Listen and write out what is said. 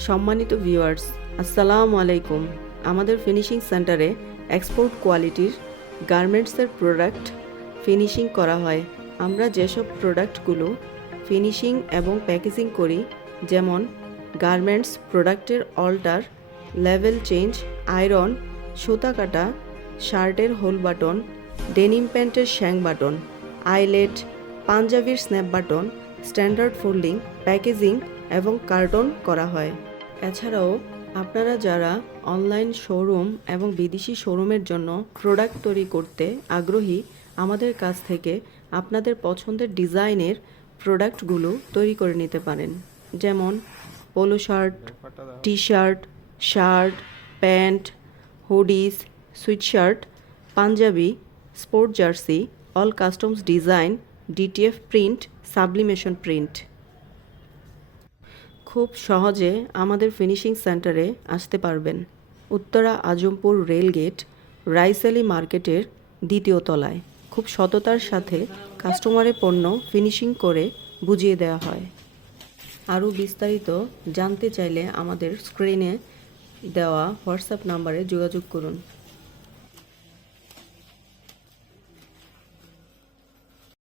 সম্মানিত ভিউয়ার্স আসসালামু আলাইকুম। আমাদের ফিনিশিং সেন্টারে এক্সপোর্ট কোয়ালিটির গার্মেন্টসের প্রোডাক্ট ফিনিশিং করা হয়। আমরা যেসব প্রোডাক্টগুলো ফিনিশিং এবং প্যাকেজিং করি, যেমন গার্মেন্টস প্রোডাক্টের অল্টার লেভেল চেঞ্জ আয়রন সুতা কাটা, শার্টের হোল বাটন ডেনিম প্যান্টের শ্যাং বাটন আইলেট পাঞ্জাবির snap button standard folding packaging এবং কার্টন করা হয়। এছাড়াও, আপনারা যারা অনলাইন শোরুম এবং বিদেশি শোরুমের জন্য প্রোডাক্ট তৈরি করতে আগ্রহী, আমাদের কাছ থেকে আপনাদের পছন্দের ডিজাইনের প্রোডাক্টগুলো তৈরি করে নিতে পারেন। যেমন, polo shirt T shirt shirt pant, hoodies, sweatshirt, panjabi, sport jersey, all customs design DTF print, sublimation print. খুব সহজে আমাদের ফিনিশিং সেন্টারে আসতে পারবেন। উত্তরা আজমপুর রেলগেট রাইসালি মার্কেটের দ্বিতীয় তলায়। খুব সততার সাথে কাস্টমারের পণ্য ফিনিশিং করে বুঝিয়ে দেওয়া হয়। আরও বিস্তারিত জানতে চাইলে আমাদের স্ক্রিনে দেওয়া হোয়াটসঅ্যাপ নাম্বারে যোগাযোগ করুন।